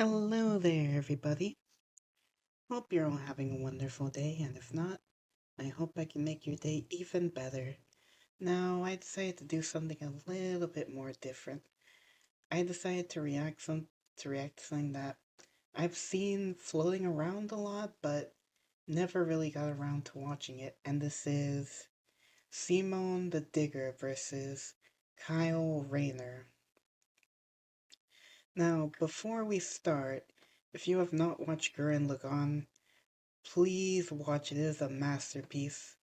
Hello there, everybody. Hope you're all having a wonderful day, and if not, I hope I can make your day even better. Now, I decided to do something a little bit more different. I decided to react to something that I've seen floating around a lot, but never really got around to watching it, and this is Simone the Digger versus Kyle Rayner. Now, before we start, if you have not watched Gurren Lagann, please watch it. It is a masterpiece.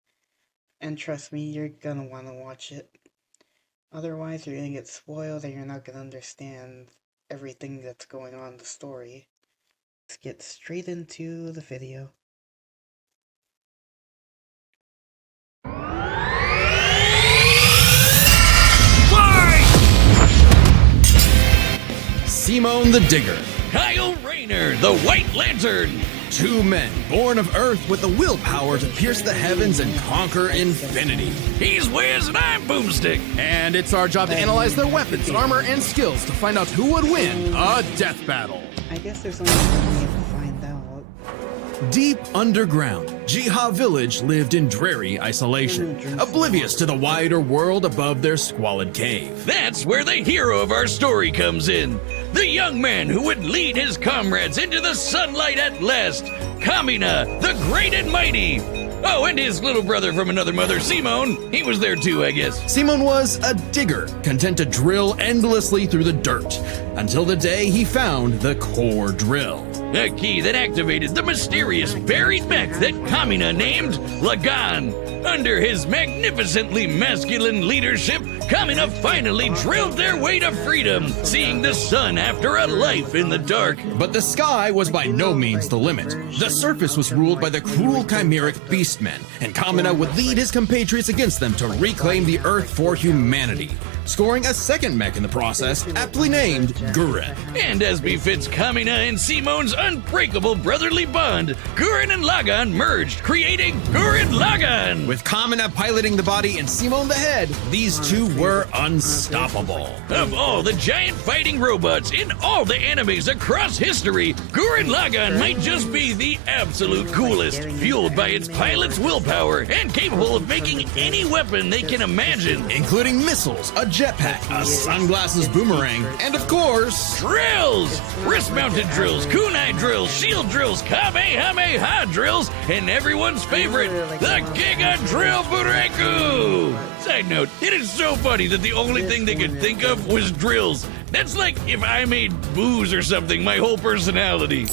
And trust me, you're gonna want to watch it. Otherwise, you're gonna get spoiled and you're not gonna understand everything that's going on in the story. Let's get straight into the video. Simone the Digger. Kyle Rayner, the White Lantern. Two men born of Earth with the willpower to pierce the heavens and conquer infinity. He's Wiz and I'm Boomstick. And it's our job to analyze their weapons, armor, and skills to find out who would win a death battle. I guess there's only one way to find out. Deep underground, Jiha Village lived in dreary isolation, oblivious to the wider world above their squalid cave. That's where the hero of our story comes in. The young man who would lead his comrades into the sunlight at last. Kamina, the great and mighty. Oh, and his little brother from another mother, Simone. He was there too, I guess. Simone was a digger, content to drill endlessly through the dirt, until the day he found the core drill. A key that activated the mysterious buried mech that Kamina named Lagann. Under his magnificently masculine leadership, Kamina finally drilled their way to freedom, seeing the sun after a life in the dark. But the sky was by no means the limit. The surface was ruled by the cruel chimeric beastmen, and Kamina would lead his compatriots against them to reclaim the Earth for humanity, scoring a second mech in the process, aptly named Gurren. And as befits Kamina and Simone's unbreakable brotherly bond, Gurren and Lagann merged, creating Gurren Lagann. With Kamina piloting the body and Simone the head, these two were unstoppable. Of all the giant fighting robots in all the animes across history, Gurren Lagann might just be the absolute coolest, fueled by its pilot's willpower and capable of making any weapon they can imagine, including missiles, a jetpack, a sunglasses boomerang, and of course, drills! Wrist-mounted drills, kunai drills, shield drills, kamehameha drills, and everyone's favorite, the Giga Drill Bureku! Side note, it is so funny that the only thing they could think of was drills. That's like if I made booze or something my whole personality.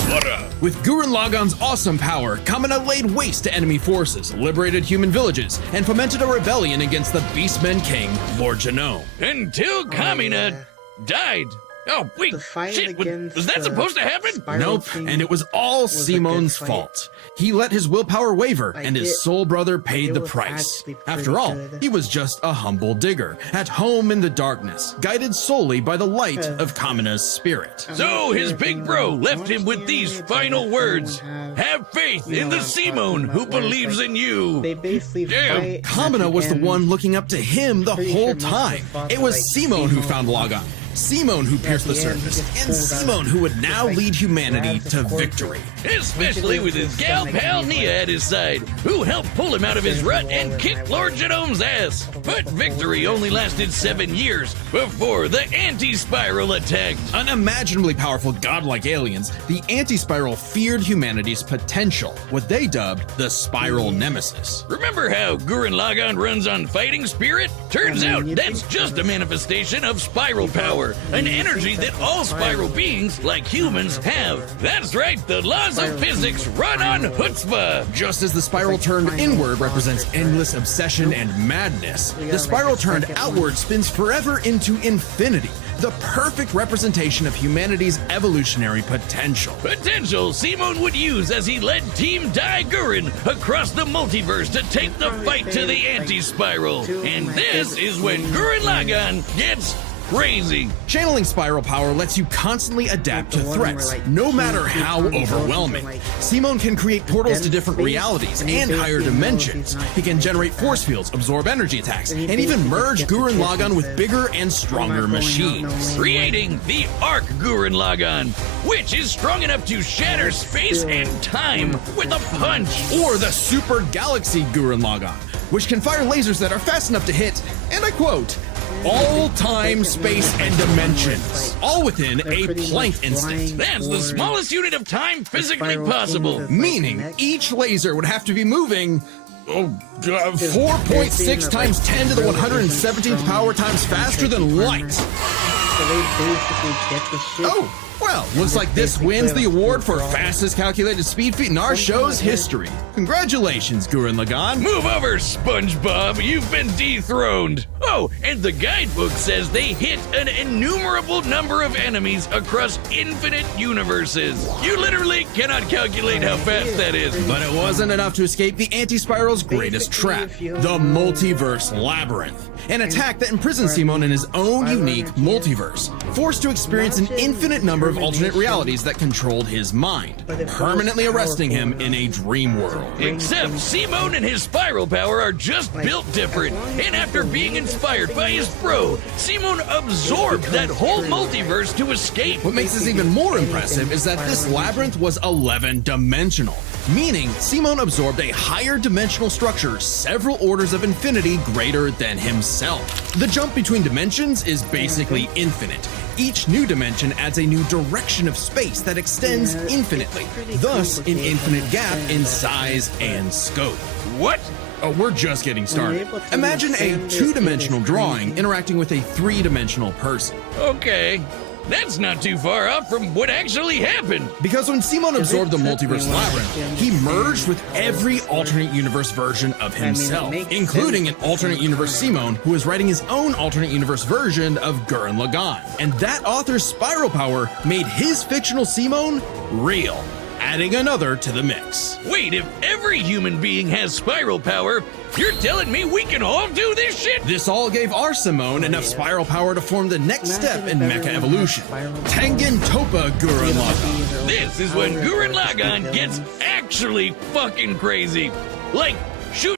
With Gurren Lagann's awesome power, Kamina laid waste to enemy forces, liberated human villages, and fomented a rebellion against the Beastmen King, Lord Genome. Until Kamina died. Oh, wait, shit, was that supposed to happen? Nope, and it was all Simone's fault. He let his willpower waver, and his soul brother paid the price. After all, he was just a humble digger, at home in the darkness, guided solely by the light of Kamina's spirit. So his big bro left him with these final words. Have faith in the Simone who believes in you. Damn. Kamina was the one looking up to him the whole time. It was Simone who found Lagann. Simone who pierced the surface, and Simone who would now lead humanity to victory. Especially with his gal pal Nia at his side, who helped pull him out of his rut and kick Lord Genome's ass. But victory only lasted 7 years before the Anti-Spiral attacked. Unimaginably powerful godlike aliens, the Anti-Spiral feared humanity's potential, what they dubbed the Spiral Nemesis. Remember how Gurren Lagann runs on fighting spirit? Turns out that's just a manifestation of spiral power. An energy that all spiral beings, like humans, have. That's right, the laws of physics run on chutzpah. Just as the spiral turned inward represents endless obsession and madness, the spiral turned outward spins forever into infinity, the perfect representation of humanity's evolutionary potential. Potential Simone would use as he led Team Dai Gurren across the multiverse to take the fight to the anti-spiral. And this is when Gurren Lagann gets crazy. Channeling spiral power lets you constantly adapt to threats, no matter how overwhelming. Simone can create portals to different realities and higher dimensions. He can generate force fields, absorb energy attacks, and even merge Gurren Lagann with bigger and stronger machines. Creating the Arc Gurren Lagann, which is strong enough to shatter space and time with a punch. Or the Super Galaxy Gurren Lagann, which can fire lasers that are fast enough to hit, and I quote, all time, space, and dimensions, all within a Planck instant. That's the smallest unit of time physically possible. Meaning each laser would have to be moving 4.6 times 10 to the 117th power times faster than light. So they basically get the shit. Oh, well, looks like this wins the award for fastest calculated speed feat in our show's history. Congratulations, Gurren Lagann. Move over, SpongeBob. You've been dethroned. Oh, and the guidebook says they hit an innumerable number of enemies across infinite universes. You literally cannot calculate how fast that is. But it wasn't enough to escape the Anti-Spiral's greatest trap, the Multiverse Labyrinth. An attack that imprisons Simon in his own unique multiverse, forced to experience an infinite number of alternate realities that controlled his mind, permanently arresting him in a dream world. Except Simon and his spiral power are just built different, and after being inspired by his bro, Simon absorbed that whole multiverse to escape. What makes this even more impressive is that this labyrinth was 11-dimensional, meaning Simon absorbed a higher dimensional structure several orders of infinity greater than himself. The jump between dimensions is basically infinite. Each new dimension adds a new direction of space that extends infinitely, thus an infinite gap in size and scope. What? Oh, we're just getting started. Imagine a two-dimensional drawing interacting with a three-dimensional person. Okay. That's not too far off from what actually happened. Because when Simon absorbed the multiverse labyrinth, he merged with every alternate universe version of himself, including an alternate universe Simon who was writing his own alternate universe version of Gurren Lagann. And that author's spiral power made his fictional Simon real, adding another to the mix. Wait, if every human being has spiral power, you're telling me we can all do this shit? This all gave our Simone enough spiral power to form the next step in mecha evolution, Tengen Toppa Gurren Lagann. This is when Gurren Lagann gets actually fucking crazy. Like, shoot.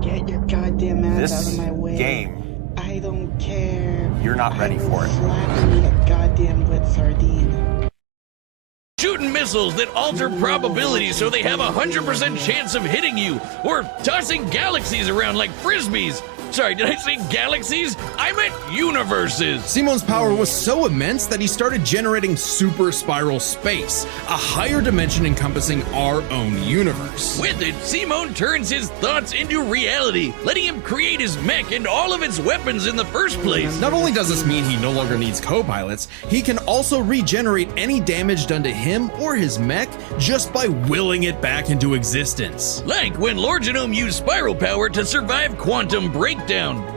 Get your goddamn ass out of my way. This game, I don't care. you're not ready for it. Slap me a goddamn wet sardine. Shooting missiles that alter probabilities so they have a 100% chance of hitting you, or tossing galaxies around like frisbees. Sorry, did I say galaxies? I meant universes. Simon's power was so immense that he started generating super spiral space, a higher dimension encompassing our own universe. With it, Simon turns his thoughts into reality, letting him create his mech and all of its weapons in the first place. Not only does this mean he no longer needs co-pilots, he can also regenerate any damage done to him or his mech just by willing it back into existence. Like when Lord Genome used spiral power to survive quantum breakdown,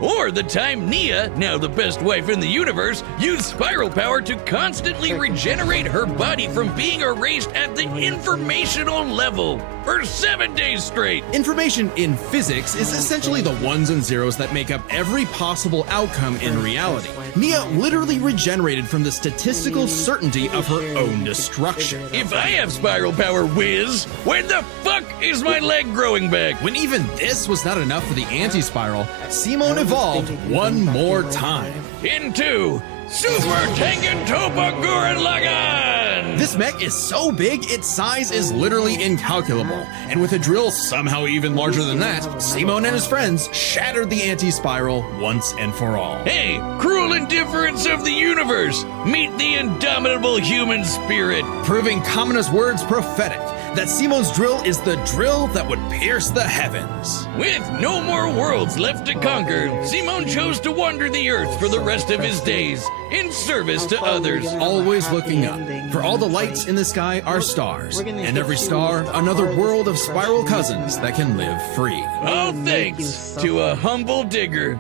or the time Nia, now the best wife in the universe, used spiral power to constantly regenerate her body from being erased at the informational level for 7 days straight. Information in physics is essentially the ones and zeros that make up every possible outcome in reality. Nia literally regenerated from the statistical certainty of her own destruction. If I have spiral power, Wiz, when the fuck is my leg growing back? When even this was not enough for the anti-spiral, Simon evolved one more time. Into Super Tengen Toppa Gurren Lagann! This mech is so big, its size is literally incalculable. And with a drill somehow even larger than that, Simon and his friends shattered the anti-spiral once and for all. Hey, cruel indifference of the universe! Meet the indomitable human spirit! Proving Kamina's words prophetic, that Simon's drill is the drill that would pierce the heavens. With no more worlds left to conquer, Simon chose to wander the earth for the rest of his days, in service to others. Always looking up, for all the lights in the sky are stars, and every star another world of spiral cousins that can live free. All thanks to a humble digger.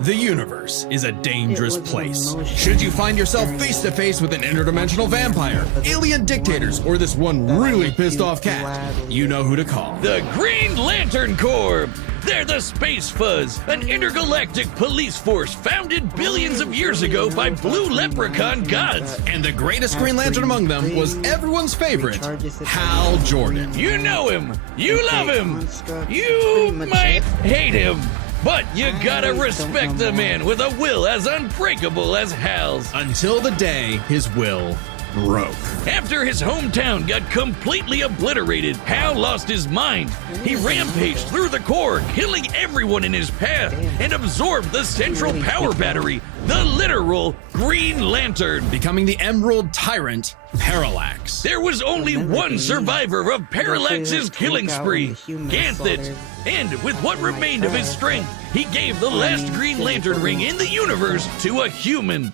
The universe is a dangerous place. Should you find yourself face to face with an interdimensional vampire, alien dictators, or this one really pissed off cat, you know who to call. The Green Lantern Corps! They're the Space Fuzz, an intergalactic police force founded billions of years ago by blue leprechaun gods. And the greatest Green Lantern among them was everyone's favorite, Hal Jordan. You know him, you love him, you might hate him, but you gotta respect the man with a will as unbreakable as Hal's. Until the day his will broke. After his hometown got completely obliterated, Hal lost his mind. He rampaged through the core, killing everyone in his path, and absorbed the central power battery, the literal Green Lantern, becoming the Emerald Tyrant, Parallax. There was only one survivor of Parallax's killing spree, Ganthet, and with what remained of his strength, he gave the last Green Lantern ring in the universe to a human,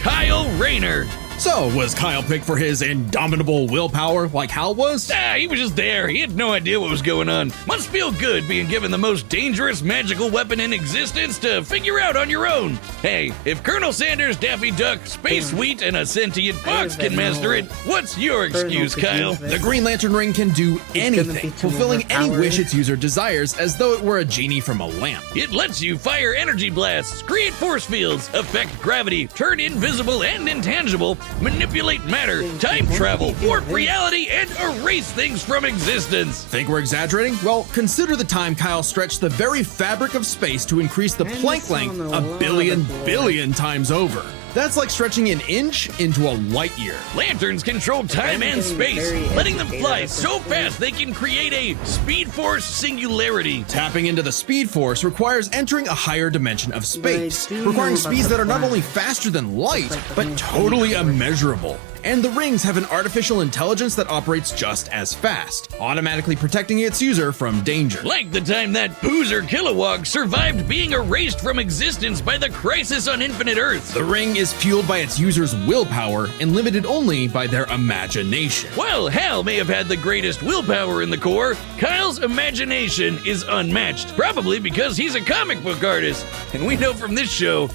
Kyle Rayner. So, was Kyle picked for his indomitable willpower like Hal was? He was just there. He had no idea what was going on. Must feel good being given the most dangerous magical weapon in existence to figure out on your own. Hey, if Colonel Sanders, Daffy Duck, Space Wheat, and a sentient fox can master it, what's your excuse, Kyle? The Green Lantern ring can do anything, fulfilling any wish its user desires as though it were a genie from a lamp. It lets you fire energy blasts, create force fields, affect gravity, turn invisible and intangible, manipulate matter, time travel, warp reality, and erase things from existence. Think we're exaggerating? Well, consider the time Kyle stretched the very fabric of space to increase the Planck length a billion times over. That's like stretching an inch into a light year. Lanterns control time and space, letting them fly so fast they can create a Speed Force singularity. Tapping into the Speed Force requires entering a higher dimension of space, requiring speeds that are not only faster than light, but totally immeasurable. And the rings have an artificial intelligence that operates just as fast, automatically protecting its user from danger. Like the time that Poozer Kilowog survived being erased from existence by the Crisis on Infinite Earths. The ring is fueled by its user's willpower and limited only by their imagination. While Hal may have had the greatest willpower in the Corps, Kyle's imagination is unmatched, probably because he's a comic book artist. And we know from this show,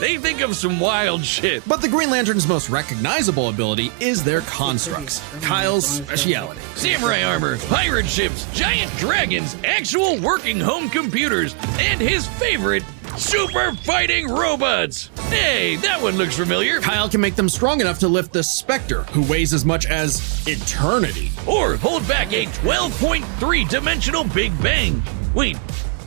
they think of some wild shit. But the Green Lantern's most recognizable ability is their constructs, Kyle's speciality. Samurai armor, pirate ships, giant dragons, actual working home computers, and his favorite, super fighting robots. Hey, that one looks familiar. Kyle can make them strong enough to lift the Spectre, who weighs as much as eternity. Or hold back a 12.3 dimensional Big Bang. Wait,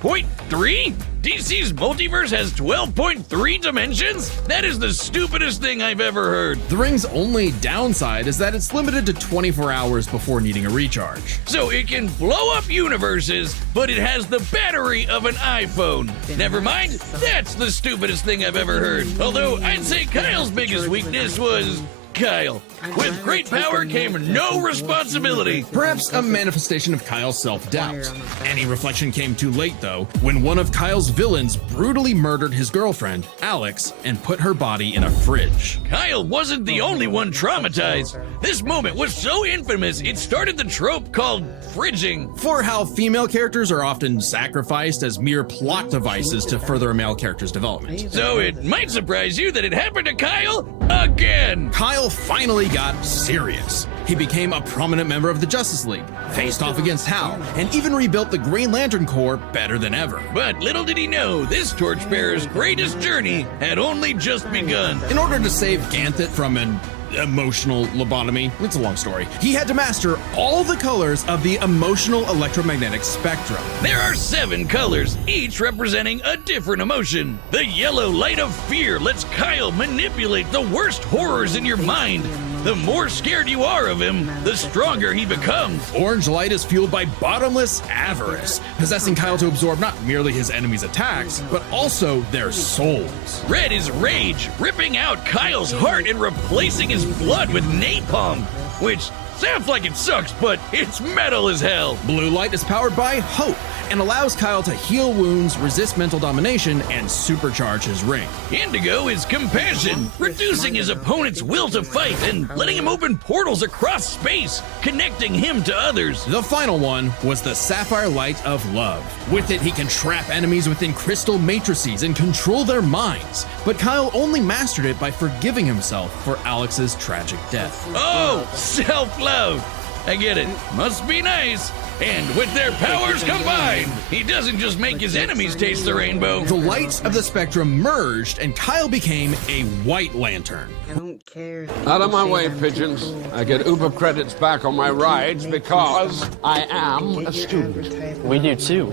0.3? DC's multiverse has 12.3 dimensions? That is the stupidest thing I've ever heard. The ring's only downside is that it's limited to 24 hours before needing a recharge. So it can blow up universes, but it has the battery of an iPhone. Never mind, that's the stupidest thing I've ever heard. Although I'd say Kyle's biggest weakness was Kyle. With great power came no responsibility. Perhaps a manifestation of Kyle's self-doubt. Any reflection came too late, though, when one of Kyle's villains brutally murdered his girlfriend, Alex, and put her body in a fridge. Kyle wasn't the only one traumatized. This moment was so infamous, it started the trope called fridging. For how female characters are often sacrificed as mere plot devices to further a male character's development. So it might surprise you that it happened to Kyle again. Kyle finally got serious. He became a prominent member of the Justice League, faced off against Hal, and even rebuilt the Green Lantern Corps better than ever. But little did he know, this torchbearer's greatest journey had only just begun. In order to save Ganthet from an emotional lobotomy, it's a long story, he had to master all the colors of the emotional electromagnetic spectrum. There are 7 colors, each representing a different emotion. The yellow light of fear lets Kyle manipulate the worst horrors in your mind. The more scared you are of him, the stronger he becomes. Orange light is fueled by bottomless avarice, possessing Kyle to absorb not merely his enemies' attacks, but also their souls. Red is rage, ripping out Kyle's heart and replacing his blood with napalm, which sounds like it sucks, but it's metal as hell. Blue light is powered by hope and allows Kyle to heal wounds, resist mental domination, and supercharge his ring. Indigo is compassion, reducing his opponent's will to fight and letting him open portals across space, connecting him to others. The final one was the sapphire light of love. With it, he can trap enemies within crystal matrices and control their minds. But Kyle only mastered it by forgiving himself for Alex's tragic death. Oh, self-love. I get it. Must be nice. And with their powers combined, he doesn't just make his enemies taste the rainbow. The lights of the spectrum merged, and Kyle became a White Lantern. I don't care. Out of my way, pigeons. I get Uber credits back on my rides because I am a student. We do too.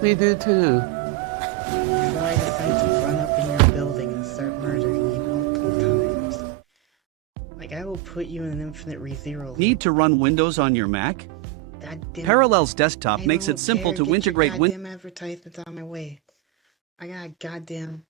We do too. Why decide to run up in your building and start murdering you multiple times? Like, I will put you in an infinite ReZero. Need to run Windows on your Mac? Goddamn. Parallels Desktop I makes don't it simple care. to Get integrate your Windows. goddamn advertisements on my way. I goddamn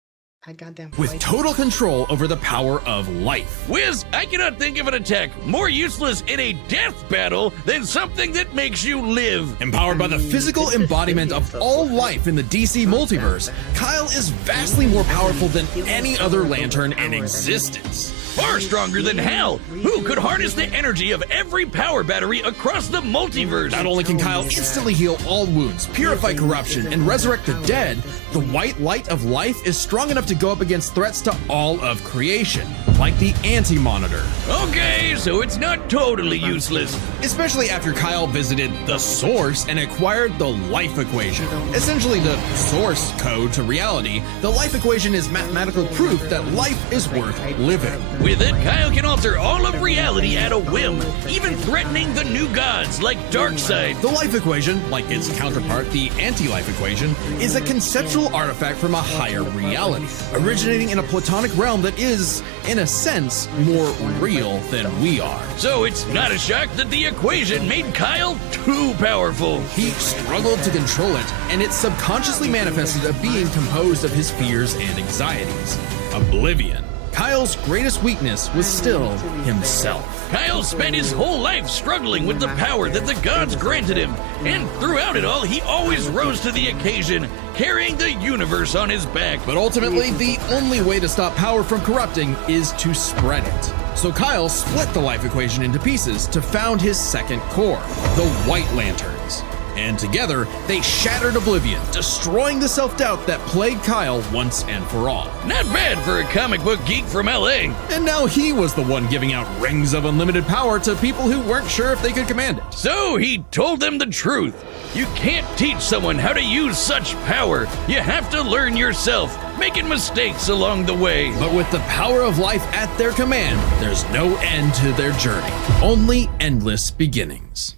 With fight. total control over the power of life. Wiz, I cannot think of an attack more useless in a death battle than something that makes you live. Empowered by the physical embodiment of all life in the DC multiverse, Kyle is vastly more powerful than any other Lantern in existence. Far stronger than Hal, who could harness the energy of every power battery across the multiverse. Not only can Kyle instantly heal all wounds, purify corruption, and resurrect the dead, the white light of life is strong enough to go up against threats to all of creation, like the Anti-Monitor. Okay, so it's not totally useless. Especially after Kyle visited the Source and acquired the life equation. Essentially the source code to reality, the life equation is mathematical proof that life is worth living. With it, Kyle can alter all of reality at a whim, even threatening the new gods like Darkseid. The life equation, like its counterpart, the anti-life equation, is a conceptual artifact from a higher reality, originating in a platonic realm that is, in a sense, more real than we are. So it's not a shock that the equation made Kyle too powerful. He struggled to control it, and it subconsciously manifested a being composed of his fears and anxieties. Oblivion. Kyle's greatest weakness was still himself. Kyle spent his whole life struggling with the power that the gods granted him, and throughout it all, he always rose to the occasion, carrying the universe on his back. But ultimately, the only way to stop power from corrupting is to spread it. So Kyle split the life equation into pieces to found his second core, the White Lanterns. And together, they shattered Oblivion, destroying the self-doubt that plagued Kyle once and for all. Not bad for a comic book geek from LA. And now he was the one giving out rings of unlimited power to people who weren't sure if they could command it. So he told them the truth. You can't teach someone how to use such power. You have to learn yourself, making mistakes along the way. But with the power of life at their command, there's no end to their journey, only endless beginnings.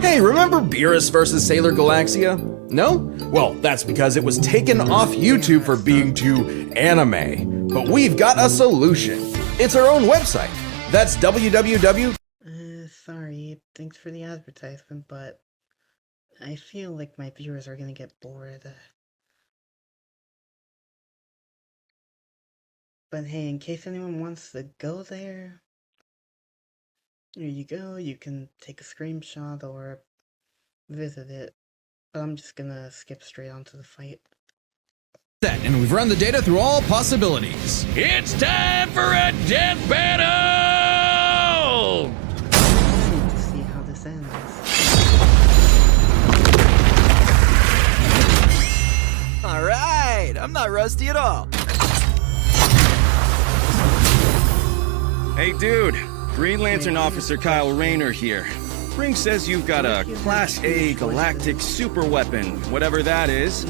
Hey, remember Beerus vs. Sailor Galaxia? No? Well, that's because it was taken off YouTube for being too anime. But we've got a solution. It's our own website. That's www. Sorry, thanks for the advertisement, but I feel like my viewers are gonna get bored. But hey, in case anyone wants to go there, here you go, you can take a screenshot or visit it. But I'm just gonna skip straight onto the fight. And we've run the data through all possibilities. It's time for a death battle! I need to see how this ends. Alright, I'm not rusty at all. Hey dude, Green Lantern Officer Kyle Rayner here. Ring says you've got a Class A galactic super weapon, whatever that is.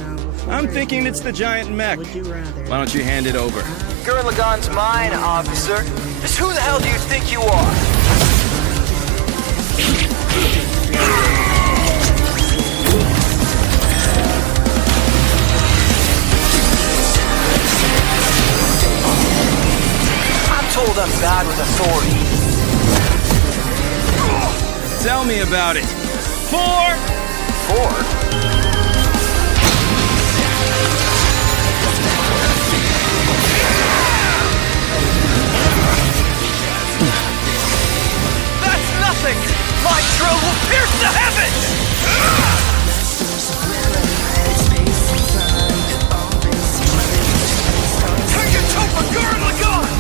I'm thinking it's the giant mech. Would you rather? Why don't you hand it over? Gurren Lagann's mine, officer. Just who the hell do you think you are? I'm told I'm bad with authority. Tell me about it. 4! 4? That's nothing! My drill will pierce the heavens! Turn your toe for Gurren Lagann!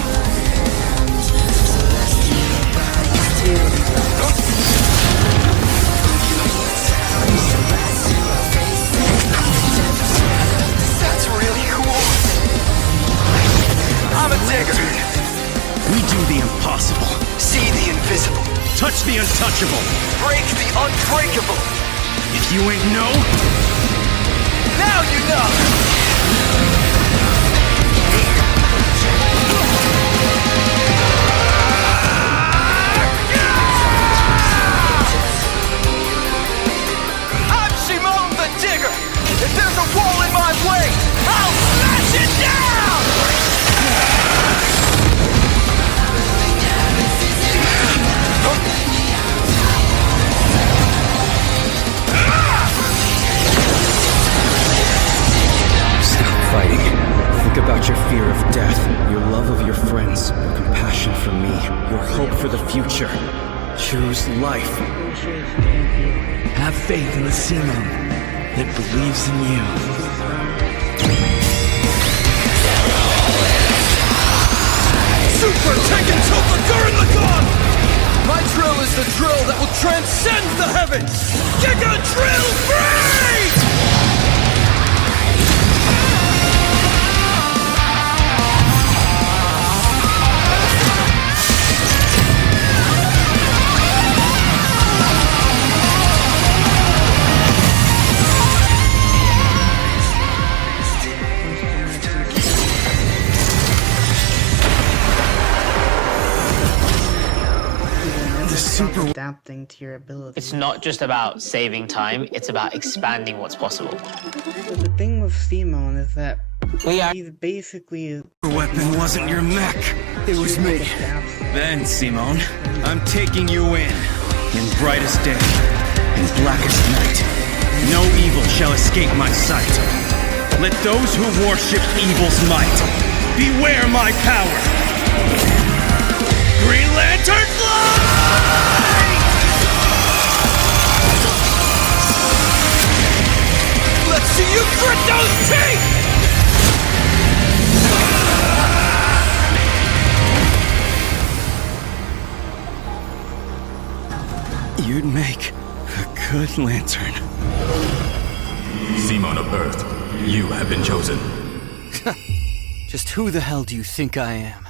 touch the untouchable. Break the unbreakable. If you ain't know, Now you know. I'm Simone the Digger. If there's a wall in my way, I'll smash it down! stop fighting. Think about your fear of death, your love of your friends, your compassion for me, your hope for the future. Choose life. Have faith in the Simone that believes in you. Super Tekken Topa Gurren Lagann! My drill is the drill that will transcend the heavens! Giga Drill Free! Adapting to your abilities. It's not just about saving time, it's about expanding what's possible. But the thing with Simone is that We are he's basically The weapon wasn't your mech. It was me. Then, Simone, I'm taking you in brightest day, in blackest night. No evil shall escape my sight. Let those who worship evil's might beware my power. Green Lantern fly! Let's see you grit those teeth! You'd make a good lantern. Simone of Earth, you have been chosen. Just who the hell do you think I am?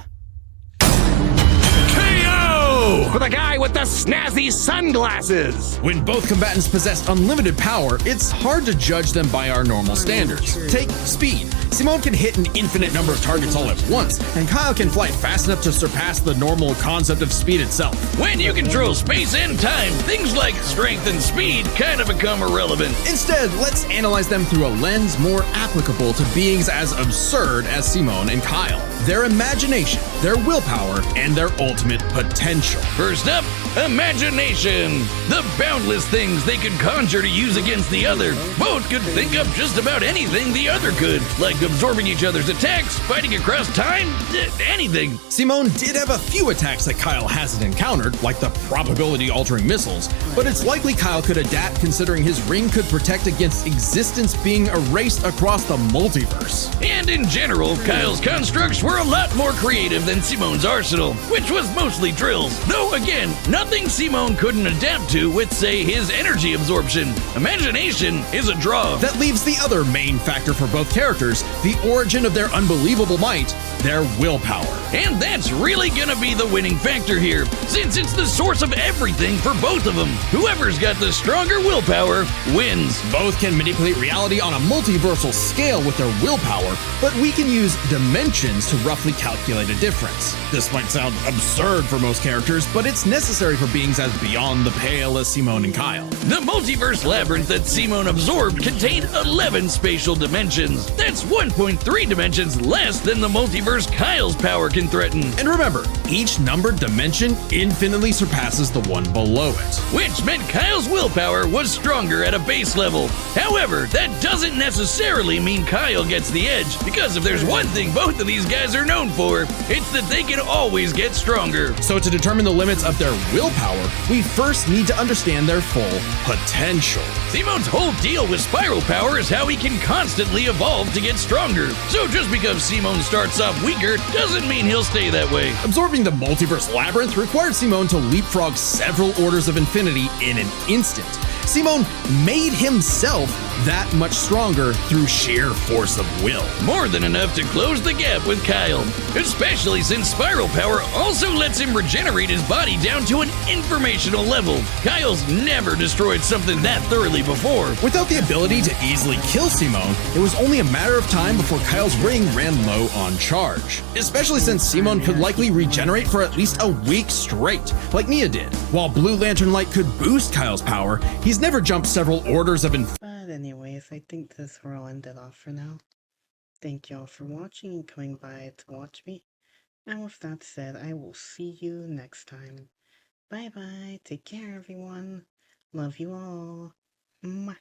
KO! For the guy with the snazzy sunglasses! When both combatants possess unlimited power, it's hard to judge them by our normal standards. Take speed. Simone can hit an infinite number of targets all at once, and Kyle can fly fast enough to surpass the normal concept of speed itself. When you control space and time, things like strength and speed kind of become irrelevant. Instead, let's analyze them through a lens more applicable to beings as absurd as Simone and Kyle. Their imagination, their willpower, and their ultimate potential. First up, imagination. The boundless things they could conjure to use against the other. Both could think up just about anything the other could, like absorbing each other's attacks, fighting across time, anything. Simone did have a few attacks that Kyle hasn't encountered, like the probability-altering missiles, but it's likely Kyle could adapt considering his ring could protect against existence being erased across the multiverse. And in general, Kyle's constructs were a lot more creative than Simone's arsenal, which was mostly drills. Though again, nothing Simone couldn't adapt to with, say, his energy absorption. Imagination is a draw. That leaves the other main factor for both characters, the origin of their unbelievable might, their willpower. And that's really gonna be the winning factor here, since it's the source of everything for both of them. Whoever's got the stronger willpower wins. Both can manipulate reality on a multiversal scale with their willpower, but we can use dimensions to roughly calculate a difference. This might sound absurd for most characters, but it's necessary for beings as beyond the pale as Simone and Kyle. The multiverse labyrinth that Simone absorbed contained 11 spatial dimensions. That's 1.3 dimensions less than the multiverse Kyle's power can threaten. And remember, each numbered dimension infinitely surpasses the one below it. Which meant Kyle's willpower was stronger at a base level. However, that doesn't necessarily mean Kyle gets the edge, because if there's one thing both of these guys are known for, it's that they can always get stronger. So to determine the limits of their willpower, we first need to understand their full potential. Simone's whole deal with spiral power is how he can constantly evolve to get stronger. So just because Simone starts off weaker doesn't mean he'll stay that way. Absorbing the multiverse labyrinth required Simone to leapfrog several orders of infinity in an instant. Simone made himself that much stronger through sheer force of will. More than enough to close the gap with Kyle, especially since Spiral Power also lets him regenerate his body down to an informational level. Kyle's never destroyed something that thoroughly before. Without the ability to easily kill Simone, it was only a matter of time before Kyle's ring ran low on charge. Especially since Simone could likely regenerate for at least a week straight, like Nia did. While Blue Lantern Light could boost Kyle's power, he's never jumped several orders of But anyways, I think this will end it off for now. Thank y'all for watching and coming by to watch me. And with that said, I will see you next time. Bye bye, take care everyone. Love you all. Mwah.